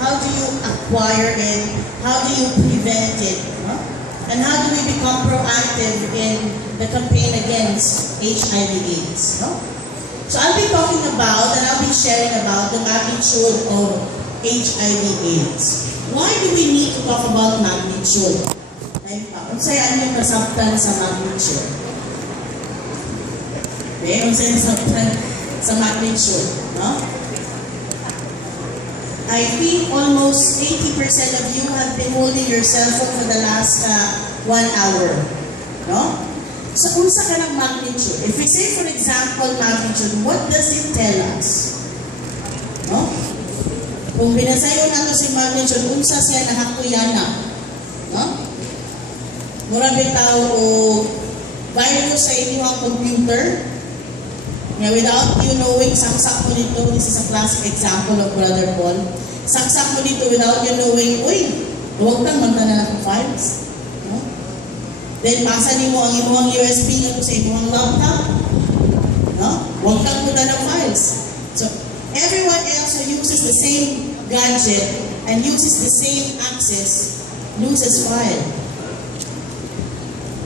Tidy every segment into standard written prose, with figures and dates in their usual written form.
how do you acquire it, how do you prevent it, no? And how do we become proactive in the campaign against HIV/AIDS, no? So I'll be talking about and I'll be sharing about the magnitude of HIV/AIDS. Why do we need to talk about magnitude? Unsay ano yung kasabtan sa magnitude? Okay, unsay kasabtan sa magnitude, no? I think almost 80% of you have been holding your cell phone for the last 1 hour, no? So, unsa ka ng magnitude? If we say, for example, magnitude, what does it tell us? No? Kung binasayon nato si magnitude, unsa siya nahakuyana? No? Mura bitaw o virus sa inyong computer. Yeah, without you knowing, saksak mo dito. This is a classic example of Brother Paul. Saksak mo dito without you knowing, uy, huwag kang magtanan ng files. Then, pasa ni mo ang imuhang USB nga sa imuhang laptop. No? Huwag kang punta ng files. So, everyone else who uses the same gadget and uses the same access loses file.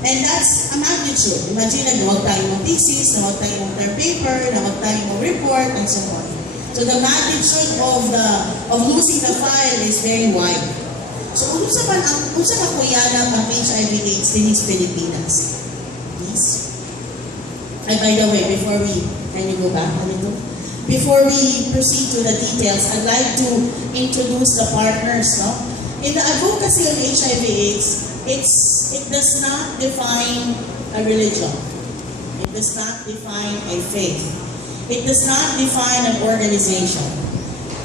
And that's a magnitude. Imagine, huwag tayo mong thesis, huwag tayo mong term paper, huwag tayo mong report, and so on. So, the magnitude of losing the file is very wide. So, unsa ka kuyana ang HIV/AIDS din sa Pilipinas? Please. And by the way, can you go back a little? Before we proceed to the details, I'd like to introduce the partners, no? In the advocacy on HIV/AIDS, it does not define a religion. It does not define a faith. It does not define an organization.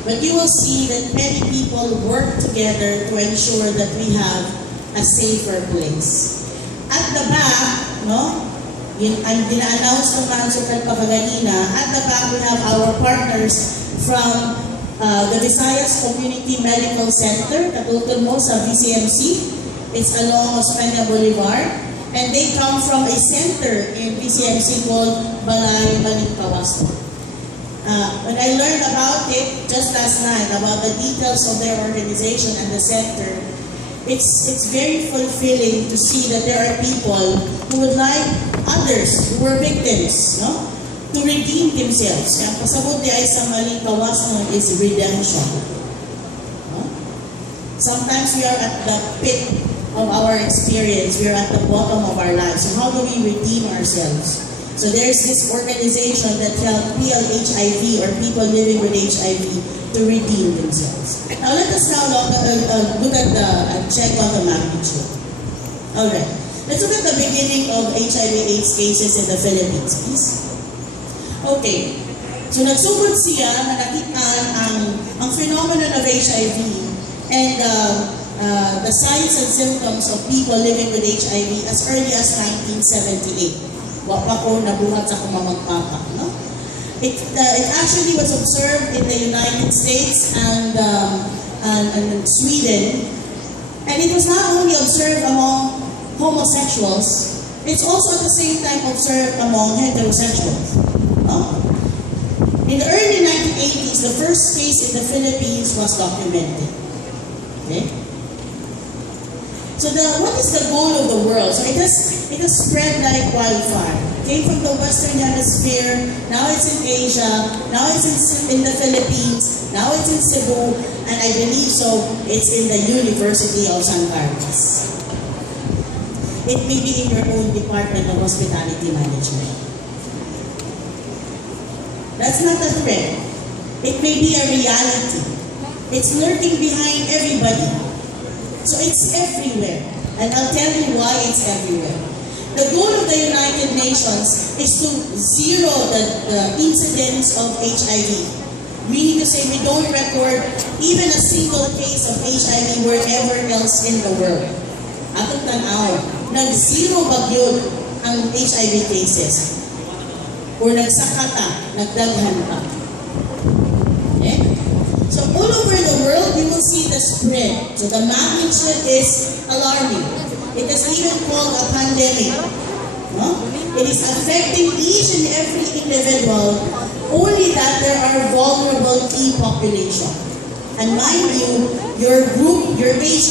But you will see that many people work together to ensure that we have a safer place. At the back, no, ang dina-announce ng Mansukan Kapaganina, at the back we have our partners from the Visayas Community Medical Center, katutol mo sa VCMC. It's along Osmeña Boulevard. And they come from a center in VCMC called Balay Balintawasno. When I learned about it just last night, about the details of their organization and the center, it's very fulfilling to see that there are people who would like others who were victims, no, to redeem themselves. Kaya pasabot di ay sa maling kawasan is redemption. No? Sometimes we are at the pit of our experience. We are at the bottom of our lives. So how do we redeem ourselves? So there's this organization that helps PLHIV or people living with HIV to redeem themselves. Now let us now look at and check on the magnitude. Alright, let's look at the beginning of HIV/AIDS cases in the Philippines, please. Okay, so nagsugod siya na nakitaan ang phenomenon of HIV and the signs and symptoms of people living with HIV as early as 1978. Wapa ko nabuhat sa kumamagpapa, no? It actually was observed in the United States and Sweden, and it was not only observed among homosexuals, it's also at the same time observed among heterosexuals. No? In the early 1980s, the first case in the Philippines was documented. Okay? So what is the goal of the world? So it has spread like wildfire. It came from the Western Hemisphere, now it's in Asia, now it's in the Philippines, now it's in Cebu, and I believe so, it's in the University of San Carlos. It may be in your own Department of Hospitality Management. That's not a threat. It may be a reality. It's lurking behind everybody. So it's everywhere. And I'll tell you why it's everywhere. The goal of the United Nations is to zero the incidence of HIV. Meaning to say we don't record even a single case of HIV wherever else in the world. Atong tanaw, nag-zero bagyod ang HIV cases. Or nagsakata, nagdaghan pa. Okay? So all over the world, you will see the spread. So the magnitude is alarming. It is even called a pandemic. No? It is affecting each and every individual, only that there are vulnerable key population. And mind you, your group, your age